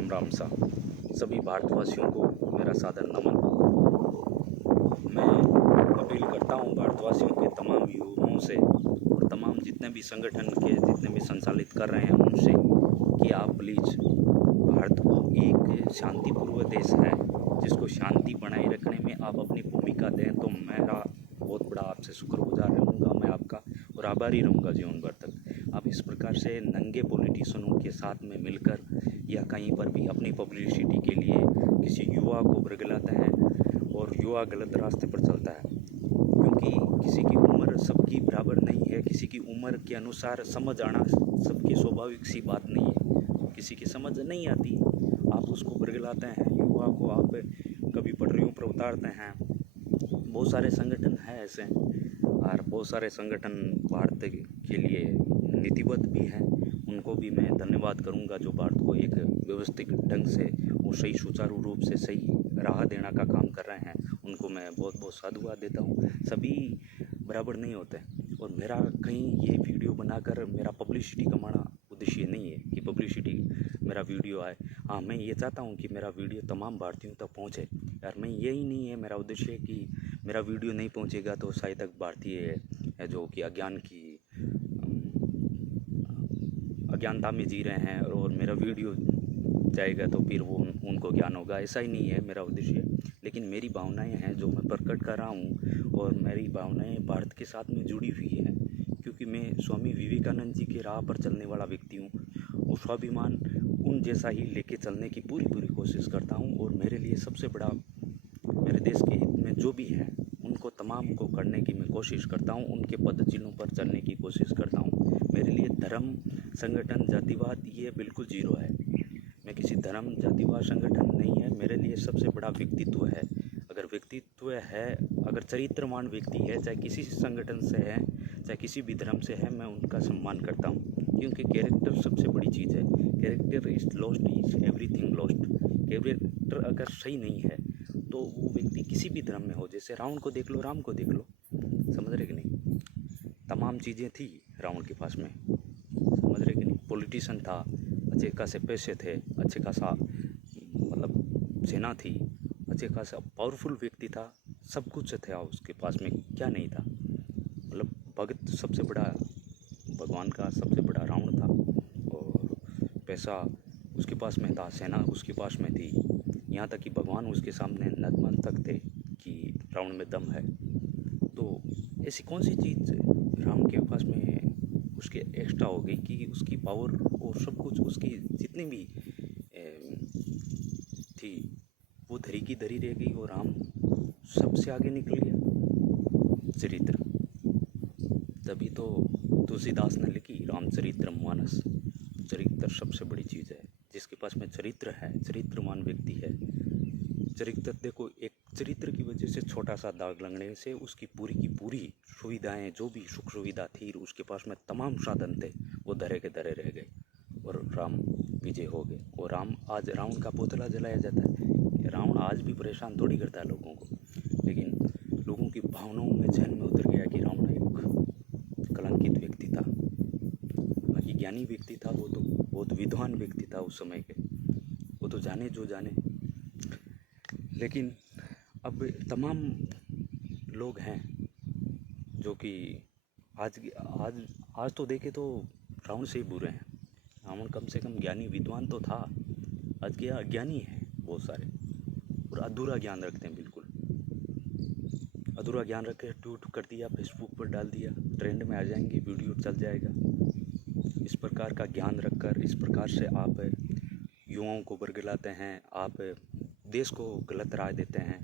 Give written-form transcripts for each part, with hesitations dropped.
राम राम सा सभी भारतवासियों को मेरा सादर नमन। मैं अपील करता हूँ भारतवासियों के तमाम युवाओं से और तमाम जितने भी संगठन के जितने भी संचालित कर रहे हैं उनसे कि आप प्लीज़, भारत को एक शांतिपूर्व देश है जिसको शांति बनाए रखने में आप अपनी भूमिका दें तो मेरा बहुत बड़ा आपसे शुक्रगुजार रहूँगा मैं आपका और आभारी रहूँगा जीवन भर तक। आप इस प्रकार से नंगे पॉलिटिशियनों के साथ में मिलकर या कहीं पर भी अपनी पब्लिसिटी के लिए किसी युवा को बरगलाते हैं और युवा गलत रास्ते पर चलता है, क्योंकि किसी की उम्र सबकी बराबर नहीं है। किसी की उम्र के अनुसार समझ आना सबकी स्वाभाविक सी बात नहीं है। किसी की समझ नहीं आती, आप उसको बरगलाते हैं, युवा को आप कभी पटरियों पर उतारते हैं। बहुत सारे संगठन हैं ऐसे और बहुत सारे संगठन भारत के लिए नीतिबद्ध भी हैं। उनको भी मैं धन्यवाद करूंगा जो भारत को एक व्यवस्थित ढंग से वो सही सुचारू रूप से सही राह देने का काम कर रहे हैं। उनको मैं बहुत बहुत साधुवाद देता हूं। सभी बराबर नहीं होते और मेरा कहीं ये वीडियो बनाकर मेरा पब्लिसिटी कमाना उद्देश्य नहीं है कि पब्लिसिटी मेरा वीडियो आए। हाँ, मैं ये चाहता हूँ कि मेरा वीडियो तमाम भारतीयों तक पहुँचे। यार मैं यही नहीं है मेरा उद्देश्य कि मेरा वीडियो नहीं पहुँचेगा तो शायद तक भारतीय है जो कि अज्ञानता में जी रहे हैं और मेरा वीडियो जाएगा तो फिर वो उनको ज्ञान होगा। ऐसा ही नहीं है मेरा उद्देश्य, लेकिन मेरी भावनाएं हैं जो मैं प्रकट कर रहा हूँ और मेरी भावनाएं भारत के साथ में जुड़ी हुई हैं, क्योंकि मैं स्वामी विवेकानंद जी के राह पर चलने वाला व्यक्ति हूँ और स्वाभिमान उन जैसा ही लेके चलने की पूरी कोशिश करता हूँ। और मेरे लिए सबसे बड़ा मेरे देश के हित में जो भी है उनको तमाम को करने की मैं कोशिश करता हूँ, उनके पद चिन्हों पर चलने की कोशिश करता हूँ। मेरे लिए धर्म, संगठन, जातिवाद ये बिल्कुल जीरो है। मैं किसी धर्म जातिवाद संगठन नहीं है। मेरे लिए सबसे बड़ा व्यक्तित्व है। अगर व्यक्तित्व है, अगर चरित्रवान व्यक्ति है, चाहे किसी संगठन से है चाहे किसी भी धर्म से है, मैं उनका सम्मान करता हूँ, क्योंकि कैरेक्टर सबसे बड़ी चीज़ है। Character is lost is everything lost. Character अगर सही नहीं है तो वो व्यक्ति किसी भी धर्म में हो, जैसे रावण को देख लो, राम को देख लो, समझ रहे कि नहीं। तमाम चीज़ें थी रावण के पास में, समझ रहे कि नहीं। पॉलिटिशियन था, अच्छे खासे पैसे थे, अच्छे खासा मतलब सेना थी, अच्छे खासा पावरफुल व्यक्ति था, सब कुछ था उसके पास में, क्या नहीं था। मतलब भगत सबसे बड़ा भगवान का सबसे बड़ा रावण था और पैसा उसके पास में था, सेना उसके पास में थी, यहाँ तक कि भगवान उसके सामने नतमस्तक थे कि रावण में दम है। तो ऐसी कौन सी चीज़ राम के पास में उसके एक्स्ट्रा हो गई कि उसकी पावर और सब कुछ उसकी जितनी भी थी वो धरी की धरी रह गई और राम सबसे आगे निकल गया। चरित्र, तभी तो तुलसीदास ने लिखी रामचरितमानस। चरित्र सबसे बड़ी चीज़ है। जिसके पास में चरित्र है, चरित्रवान व्यक्ति है। चरित्र देखो, एक चरित्र की वजह से छोटा सा दाग लगने से उसकी पूरी की पूरी सुविधाएं, जो भी सुख सुविधा थी उसके पास में तमाम साधन थे, वो धरे के धरे रह गए और राम विजय हो गए। और राम, आज रावण का पुतला जलाया जाता है। रावण आज भी परेशान थोड़ी करता है लोगों को, लेकिन लोगों की भावनाओं में जहन में उतर गया कि रावण एक कलंकित व्यक्ति था। बाकी ज्ञानी व्यक्ति था, वो तो बहुत विद्वान व्यक्ति था उस समय के, वो तो जाने जो जाने। लेकिन अब तमाम लोग हैं जो कि आज तो देखे तो रावण से ही बुरे हैं। रावण कम से कम ज्ञानी विद्वान तो था, आज के अज्ञानी हैं बहुत सारे और अधूरा ज्ञान रखते हैं। बिल्कुल अधूरा ज्ञान रख के ट्वीट कर दिया, फेसबुक पर डाल दिया, ट्रेंड में आ जाएंगे, वीडियो चल जाएगा। इस प्रकार का ज्ञान रखकर इस प्रकार से आप युवाओं को बरगलाते हैं, आप देश को गलत राह देते हैं।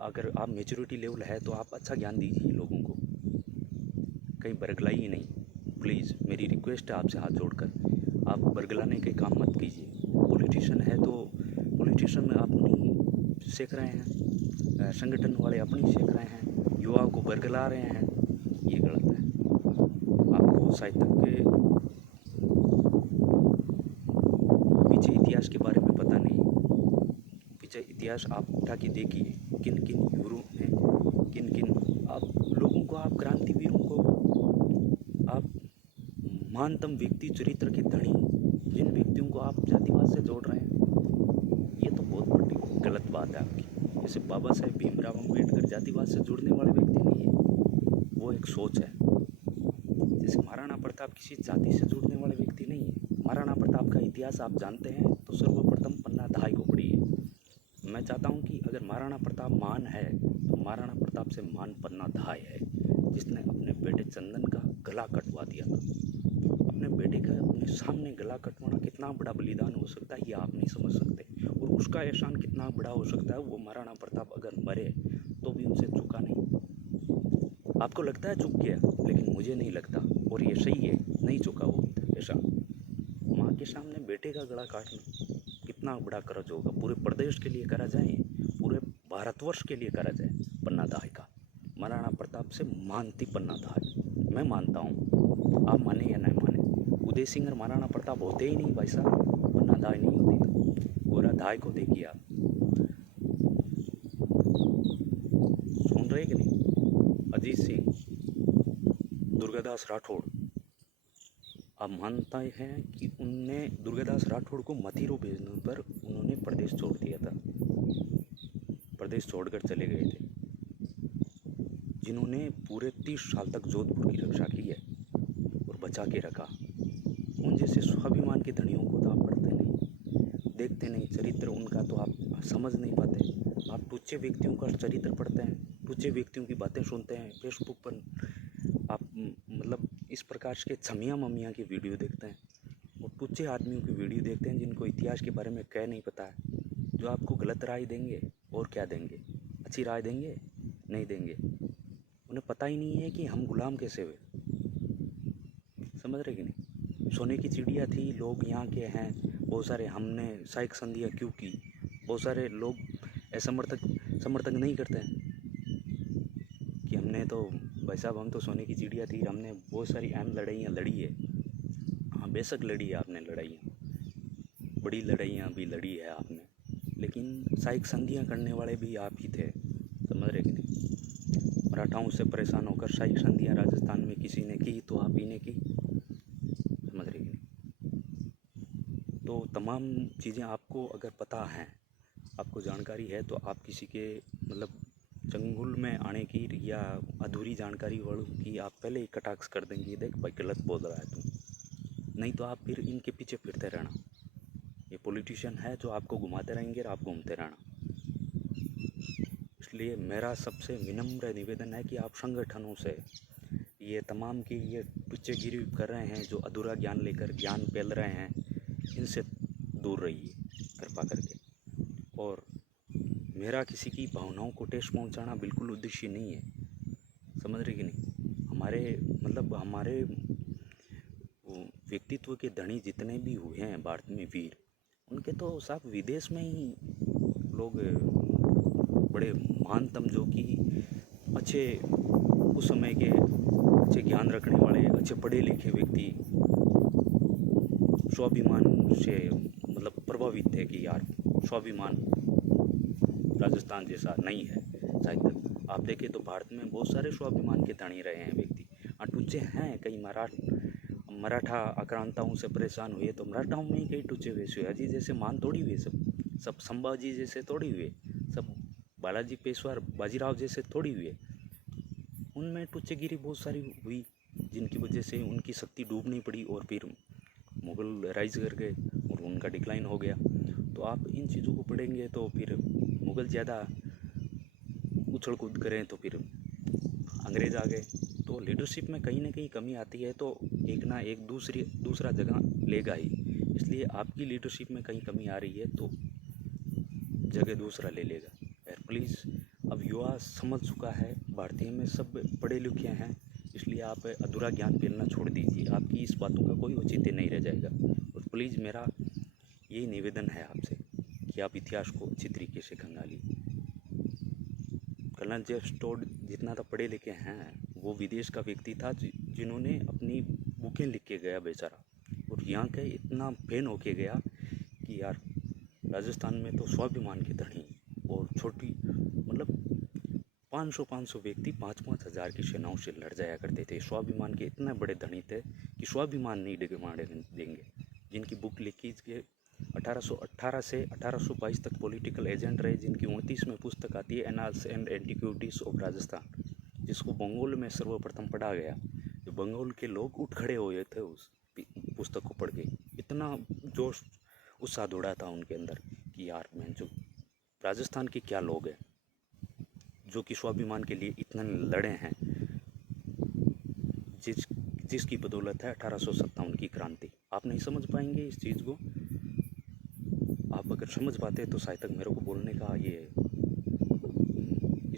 अगर आप मेच्योरिटी लेवल है तो आप अच्छा ज्ञान दीजिए लोगों को, कहीं बरगलाइए नहीं। प्लीज़ मेरी रिक्वेस्ट है आपसे हाथ जोड़कर, आप बरगलाने के काम मत कीजिए। पॉलिटिशियन है तो पॉलिटिशियन में अपनी सीख रहे हैं, संगठन वाले अपनी सीख रहे हैं, युवाओं को बरगला रहे हैं, ये गलत है। आपको शायद तक के पीछे इतिहास के बारे में पता नहीं। पीछे इतिहास आप उठा के देखिए, किन किन हीरो हैं, किन किन आप लोगों को, आप क्रांतिवीरों को, आप महानतम व्यक्ति, चरित्र के धनी, जिन व्यक्तियों को आप जातिवाद से जोड़ रहे हैं, बात है आपकी। जैसे बाबा साहेब भीमराव अम्बेडकर जातिवाद से जुड़ने वाले व्यक्ति नहीं है, वो एक सोच है। जैसे महाराणा प्रताप किसी जाति से जुड़ने वाले व्यक्ति नहीं है। महाराणा प्रताप का इतिहास आप जानते हैं तो सर्वप्रथम पन्ना धाय को पढ़िए। मैं चाहता हूँ कि अगर महाराणा प्रताप महान है तो महाराणा प्रताप से महान पन्ना धाय है, जिसने अपने बेटे चंदन का गला कटवा दिया था। अपने बेटे का अपने सामने गला कटवाना कितना बड़ा बलिदान हो सकता है ये आप नहीं समझ सकते, और उसका एहसान कितना बड़ा हो सकता है। वो महाराणा प्रताप अगर मरे तो भी उनसे चूका नहीं। आपको लगता है चूक गया, लेकिन मुझे नहीं लगता, और ये सही है, नहीं चूका वो ऐसा। माँ के सामने बेटे का गला काटना कितना बड़ा कर्ज होगा। पूरे प्रदेश के लिए करा जाए, पूरे भारतवर्ष के लिए करा जाए पन्ना दाय का। महाराणा प्रताप से मानती पन्ना दाय मैं मानता हूँ, आप माने या नहीं माने। उदय सिंह और महाराणा प्रताप होते ही नहीं भाई साहब, पन्ना दाय नहीं होती तो। गोरा दाय को देखिए आप, सुन रहे कि नहीं। अजीत सिंह, दुर्गादास राठौड़, आप मानता हैं कि उनने दुर्गादास राठौड़ को मथुरा भेजने पर उन्होंने प्रदेश छोड़ दिया था, प्रदेश छोड़कर चले गए थे, जिन्होंने पूरे 30 साल तक जोधपुर की रक्षा की है और बचा के रखा। उन जैसे स्वाभिमान के धनियों को तो आप पढ़ते नहीं, देखते नहीं, चरित्र उनका तो आप समझ नहीं पाते। आप टुच्चे व्यक्तियों का चरित्र पढ़ते हैं, टुच्चे व्यक्तियों की बातें सुनते हैं फेसबुक पर, आप मतलब इस प्रकार के छमिया ममिया की वीडियो देखते हैं, और टुच्चे आदमियों की वीडियो देखते हैं जिनको इतिहास के बारे में क्या नहीं पता है, जो आपको गलत राय देंगे। और क्या देंगे, अच्छी राय देंगे? नहीं देंगे। उन्हें पता ही नहीं है कि हम गुलाम कैसे हुए, समझ रहे कि नहीं। सोने की चिड़िया थी, लोग यहाँ के हैं बहुत सारे, हमने साइक संधियाँ क्यों की, बहुत सारे लोग समर्थक नहीं करते हैं कि हमने तो भाई साहब, हम तो सोने की चिड़िया थी, हमने बहुत सारी अहम लड़ाइयाँ लड़ी है। हाँ बेशक लड़ी है आपने लड़ाइयाँ, बड़ी लड़ाइयाँ भी लड़ी है आपने, लेकिन साइक संधियाँ करने वाले भी आप ही थे, समझ रहे कि नहीं। मराठाओं से परेशान होकर साइक संधियाँ राजस्थान में किसी ने की तो आप ही ने की, समझ रहे कि नहीं। तो तमाम चीज़ें आपको अगर पता हैं, आपको जानकारी है, तो आप किसी के मतलब चंगुल में आने की या अधूरी जानकारी वालों की आप पहले ही कटाक्ष कर देंगे, देख भाई गलत बोल रहा है तू, नहीं तो आप फिर इनके पीछे फिरते रहना। ये पॉलिटिशियन है जो आपको घुमाते रहेंगे और आप घूमते रहना। इसलिए मेरा सबसे विनम्र निवेदन है कि आप संगठनों से ये तमाम की ये टुच्चेगिरी कर रहे हैं, जो अधूरा ज्ञान लेकर ज्ञान फैल रहे हैं, इनसे दूर रहिए कृपा करके। और मेरा किसी की भावनाओं को ठेस पहुंचाना बिल्कुल उद्देश्य नहीं है, समझ रहे कि नहीं। हमारे व्यक्तित्व के धनी जितने भी हुए हैं भारत में वीर, उनके तो साहब विदेश में ही लोग बड़े महानतम, जो कि अच्छे उस समय के अच्छे ज्ञान रखने वाले, अच्छे पढ़े लिखे व्यक्ति स्वाभिमान से मतलब प्रभावित थे कि यार स्वाभिमान राजस्थान जैसा नहीं है। शायद आप देखें तो भारत में बहुत सारे स्वाभिमान के धनी रहे हैं व्यक्ति। टुच्चे हैं कई, मराठा आक्रांताओं से परेशान हुए तो मराठाओं में ही कई टुच्चे वैसे हुए। अजी जैसे मान थोड़ी हुए सब संभाजी जैसे थोड़ी हुए, सब बालाजी पेशवा बाजीराव जैसे थोड़ी हुए। उनमें टुच्चेगिरी बहुत सारी हुई, जिनकी वजह से उनकी शक्ति डूबनी पड़ी और फिर मुग़ल राइज कर गए और उनका डिक्लाइन हो गया। तो आप इन चीज़ों को पढ़ेंगे तो फिर मुग़ल ज़्यादा उछल कूद करें तो फिर अंग्रेज़ आ गए। तो लीडरशिप में कहीं ना कहीं कमी आती है तो एक ना एक दूसरा जगह लेगा ही। इसलिए आपकी लीडरशिप में कहीं कमी आ रही है तो जगह दूसरा ले लेगा। प्लीज़, अब युवा समझ चुका है, भारतीय में सब पढ़े लिखे हैं, इसलिए आप अधूरा ज्ञान फैलना छोड़ दीजिए, आपकी इस बातों का कोई औचित्य नहीं रह जाएगा। और प्लीज़ मेरा यही निवेदन है आपसे कि आप इतिहास को अच्छी तरीके से खंगालिए। कर्नल जेफ स्टोड जितना तो पढ़े लिखे हैं, वो विदेश का व्यक्ति था जिन्होंने अपनी बुकें लिख के गया बेचारा, और यहाँ के इतना फैन होके गया कि यार राजस्थान में तो स्वाभिमान के धनी और छोटी मतलब 500 व्यक्ति 5-5 हज़ार की सेनाओं से लड़ जाया करते थे। स्वाभिमान के इतने बड़े धनी थे कि स्वाभिमान नहीं डिगमाने देंगे। जिनकी बुक लिखी के 1818 से 1822 तक पॉलिटिकल एजेंट रहे, जिनकी 29वीं पुस्तक आती है annals and antiquities of Rajasthan, जिसको बंगाल में सर्वप्रथम पढ़ा गया। जो बंगाल के लोग उठ खड़े हुए थे उस पुस्तक को पढ़ के, इतना जोश उत्साह दौड़ा था उनके अंदर कि यार मैं जो राजस्थान के क्या लोग हैं जो कि स्वाभिमान के लिए इतने लड़े हैं, जिसकी बदौलत है 1857 की क्रांति। आप नहीं समझ पाएंगे इस चीज़ को। आप अगर समझ पाते तो शायद तक मेरे को बोलने का, ये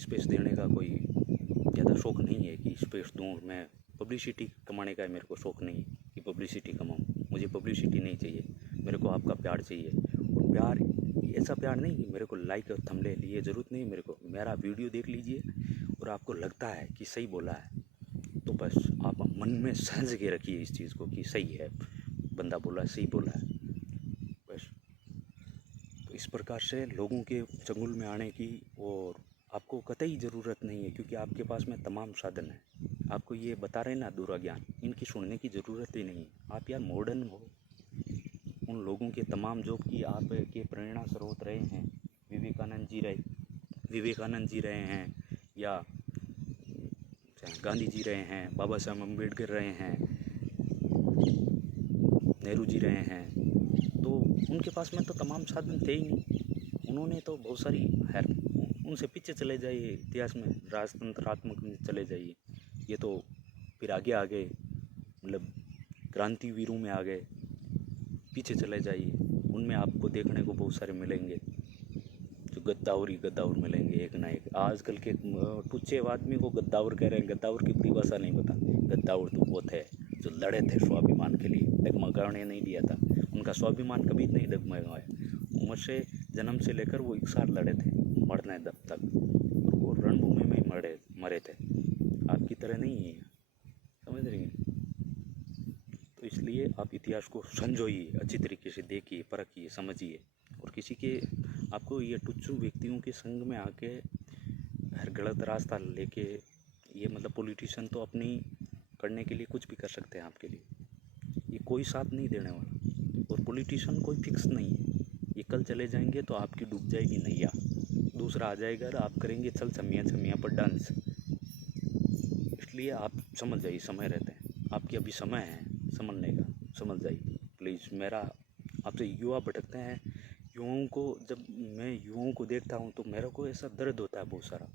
स्पेस देने का कोई ज़्यादा शौक़ नहीं है कि स्पेस दूँ। मैं पब्लिसिटी कमाने का मेरे को शौक़ नहीं है कि पब्लिसिटी कमाऊँ। मुझे पब्लिसिटी नहीं चाहिए, मेरे को आपका प्यार चाहिए। और प्यार ऐसा प्यार नहीं कि मेरे को लाइक और थंबनेल, ये ज़रूरत नहीं मेरे को। मेरा वीडियो देख लीजिए और आपको लगता है कि सही बोला है तो बस आप मन में समझ के रखिए इस चीज़ को कि सही है, बंदा बोला सही बोला है बस। तो इस प्रकार से लोगों के चंगुल में आने की और आपको कतई ज़रूरत नहीं है, क्योंकि आपके पास में तमाम साधन है। आपको ये बता रहे ना दूरा ज्ञान, इनकी सुनने की ज़रूरत ही नहीं है। आप यार मॉडर्न हो। उन लोगों के तमाम जो कि आप के प्रेरणा स्रोत रहे हैं, विवेकानंद जी रहे हैं, या गांधी जी रहे हैं, बाबा साहब अम्बेडकर रहे हैं, नेहरू जी रहे हैं, तो उनके पास में तो तमाम साधन थे ही नहीं। उन्होंने तो बहुत सारी उनसे पीछे चले जाइए, इतिहास में राजतंत्रात्मक में चले जाइए, ये तो फिर आगे आ गए, मतलब क्रांतिवीरों में आ गए। पीछे चले जाइए, उनमें आपको देखने को बहुत सारे मिलेंगे जो गद्दावर मिलेंगे एक ना एक। आजकल के टुच्चे आदमी को गद्दावर कह रहे हैं, गद्दावर की परिभाषा नहीं पता। गद्दावर तो वो थे जो लड़े थे स्वाभिमान के लिए, डगमगाने नहीं दिया था। उनका स्वाभिमान कभी नहीं डगमगाया। उम्र से जन्म से लेकर वो एक साथ लड़े थे मरने दब तक, और वो रणभूमि में ही मरे थे। आपकी तरह नहीं है, समझ रही हैं। तो इसलिए आप इतिहास को समझिए, अच्छी तरीके से देखिए, परखिए, समझिए। और किसी के आपको ये टुच्चू व्यक्तियों के संग में आके हर गलत रास्ता लेके, ये मतलब पॉलिटिशियन तो अपनी करने के लिए कुछ भी कर सकते हैं आपके लिए, ये कोई साथ नहीं देने वाला। और पॉलिटिशियन कोई फिक्स नहीं है, ये कल चले जाएंगे तो आपकी डूब जाएगी नैया, दूसरा आ जाएगा और आप करेंगे चल छमिया पर डांस। इसलिए आप समझ जाइए, समय रहते हैं, आपकी अभी समय है समझने का, समझ जाइए प्लीज़। मेरा आपसे, युवा भटकते हैं, युवाओं को जब मैं युवाओं को देखता हूँ तो मेरे को ऐसा दर्द होता है बहुत सारा।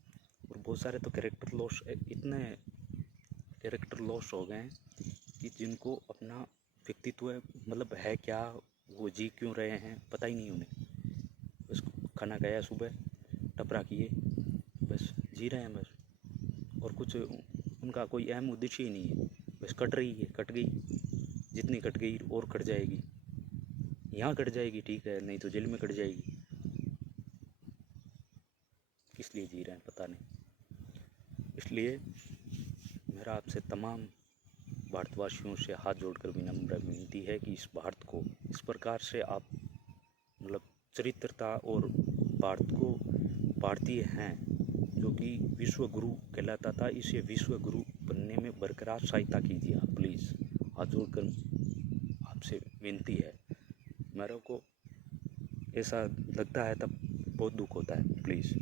और बहुत सारे तो कैरेक्टर लॉस, इतने कैरेक्टर लॉस हो गए हैं कि जिनको अपना व्यक्तित्व मतलब है क्या, वो जी क्यों रहे हैं पता ही नहीं उन्हें। बस खाना खाया सुबह, टपरा किए, बस जी रहे हैं बस, और कुछ उनका कोई अहम उद्देश्य ही नहीं है। बस कट रही है, कट गई, जितनी कट गई और कट जाएगी। यहाँ कट जाएगी ठीक है, नहीं तो जेल में कट जाएगी। किस लिए जी रहे हैं पता नहीं। इसलिए मेरा आपसे तमाम भारतवासियों से हाथ जोड़कर विनम्र विनती है कि इस भारत को इस प्रकार से आप मतलब चरित्रता और भारत को भारतीय हैं जो कि विश्व गुरु कहलाता था, इसे विश्व गुरु बनने में बरकरार सहायता कीजिए आप प्लीज़। हाथ जोड़कर आपसे विनती है। मेरे को ऐसा लगता है तब बहुत दुख होता है, प्लीज़।